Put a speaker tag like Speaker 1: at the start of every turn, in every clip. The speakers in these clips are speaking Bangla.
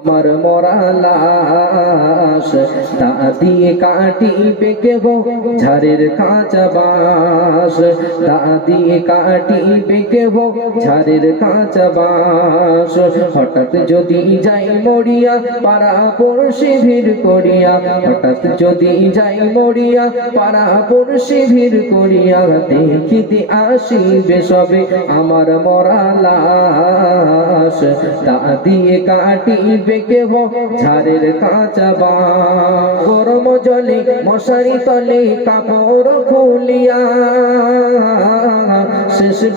Speaker 1: আমার মরা লাশ। তা দিয়ে কাটিবে কেহ ঝাড়ের কাঁচা বাঁশ। তা দিয়ে কাটিবে কেহ ঝাড়ের কাঁচা বাঁশ। হঠাৎ যদি যাই মরিয়া, পাড়া পড়শি ভিড় করিয়া। হঠাৎ যদি যাই মরিয়া, পাড়া পড়শি ভিড় করিয়া। দেখিতে আসিবে সবে আমার মরা লাশ। তা দিয়ে কাটিবে কেহ? ঝাড়ের কাঁচা বা গরম জলে মশারি তলে কাপড় শেষ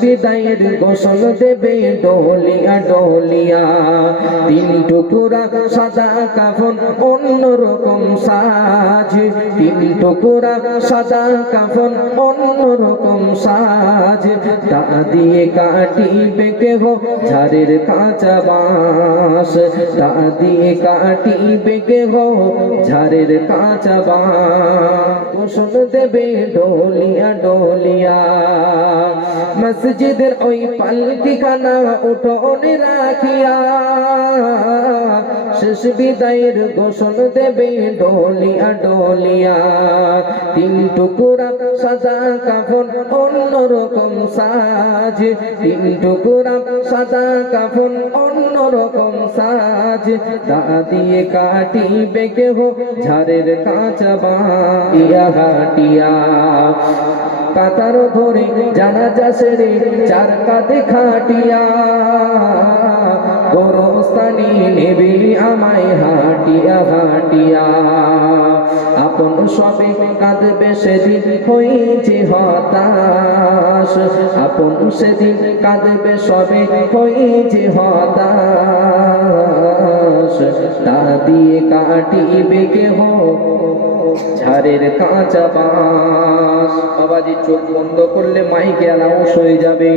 Speaker 1: বিদায়ের গোসল দেবে ডলিয়া ডলিয়া। তিন টুকুরা সাদা কাফন অন্যরকম সাজ। তিন টুকুরা সাদা কাফন অন্যরকম সাজ। তা দিয়ে কাটিবে কেহ ঝাড়ের কাঁচা বাঁশ। তা দিয়ে কাটিবে কেহ ঝাড়ের কাঁচা বাঁশ। গোসল দেবে ডলিয়া ডলিয়া। মসজিদের ওই পালকি খানা উঠোনে রাখিয়া শেষ বিদায়ের গোসল দেবে ডলিয়া ডলিয়া। তিন টুকুরা সাদা কাফন অন্যরকম সাজ। তিন টুকুরা সাদা কাফন অন্যরকম সাজ। তা দিয়ে কাটিবে কেহ ঝাড়ের কাঁচা বাঁটিয়া হাটিয়া কাতার ধরে জানা যাসরে চার কাঁধে খাটিয়া গোরস্তানি নেবে আমায় হাটিয়া হাটিয়া। আপন সবে কাঁদবে সেদিন হয়েছে হতাশ। আপন সেদিন কাঁদবে সবে হয়েছে হতাশ। দিয়ে কাটিবে কেহ? ঝাড়ের কাঁচা বাস বাবাজি চোখ বন্ধ করলে মাইকে অ্যালাউন্স হয়ে যাবে।